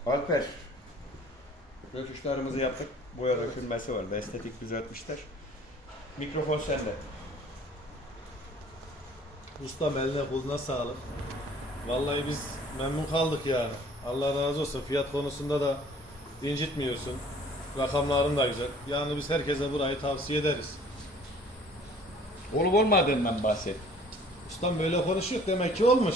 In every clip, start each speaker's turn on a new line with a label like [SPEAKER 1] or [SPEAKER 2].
[SPEAKER 1] Alper, rötuşlarımızı yaptık. Boya dökülmesi vardı. Estetik düzeltmişler. Mikrofon sende.
[SPEAKER 2] Ustam eline koluna sağlık. Vallahi biz memnun kaldık yani. Allah razı olsun. Fiyat konusunda da incitmiyorsun. Rakamların da güzel. Yani biz herkese burayı tavsiye ederiz.
[SPEAKER 1] Olup olmadığından bahset.
[SPEAKER 2] Ustam böyle konuşuyor demek ki olmuş.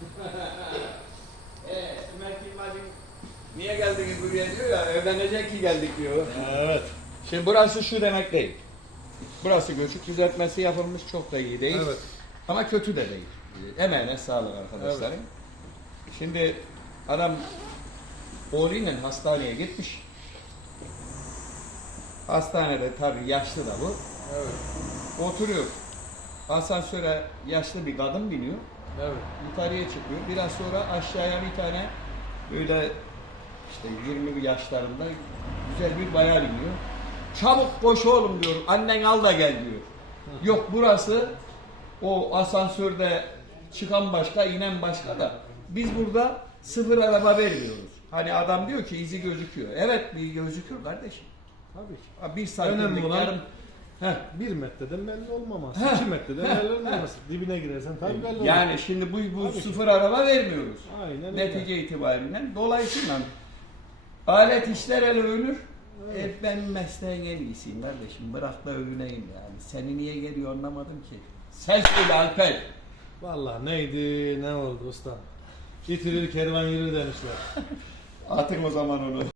[SPEAKER 1] Ömer Kilmacım niye geldiniz buraya diyor ya, evlenecek ki geldik diyor.
[SPEAKER 2] Evet.
[SPEAKER 1] Şimdi burası şu demek değil. Burası göçük düzeltmesi yapılmış, çok da iyi değil.
[SPEAKER 2] Evet.
[SPEAKER 1] Ama kötü de değil. Emeğine sağlık arkadaşlarım. Şimdi adam oğluyla hastaneye gitmiş. Hastanede tabii yaşlı da bu.
[SPEAKER 2] Evet.
[SPEAKER 1] Oturuyor. Asansöre yaşlı bir kadın biniyor.
[SPEAKER 2] Evet.
[SPEAKER 1] Yukarıya çıkıyor. Biraz sonra aşağıya bir tane böyle işte 20 yaşlarında güzel bir bayan iniyor. Çabuk koş oğlum diyor. Annen al da gel diyor. Yok burası o asansörde çıkan başka, inen başka da. Biz burada sıfır araba vermiyoruz. Hani adam diyor ki izi gözüküyor. Evet bir gözüküyor kardeşim.
[SPEAKER 2] Tabii ki.
[SPEAKER 1] Ha, bir
[SPEAKER 2] Önemli
[SPEAKER 1] santimlik
[SPEAKER 2] olan
[SPEAKER 1] yarım. Heh.
[SPEAKER 2] 1 metreden belli olmaması.
[SPEAKER 1] Heh.
[SPEAKER 2] 2 metreden belli olmaması. Dibine girersen tabii belli olur.
[SPEAKER 1] Yani şimdi bu
[SPEAKER 2] Tabii ki.
[SPEAKER 1] sıfır araba vermiyoruz.
[SPEAKER 2] Aynen öyle.
[SPEAKER 1] Netice itibariyle. Dolayısıyla alet işler ele övünür.
[SPEAKER 2] Evet.
[SPEAKER 1] Ben mesleğin en iyisiyim kardeşim. Bırak da övüneyim yani. Seni niye geliyor anlamadım ki. Sen söyle Alper.
[SPEAKER 2] Vallahi neydi ne oldu usta. İtirir kervan yürür demişler.
[SPEAKER 1] Atın o zaman onu.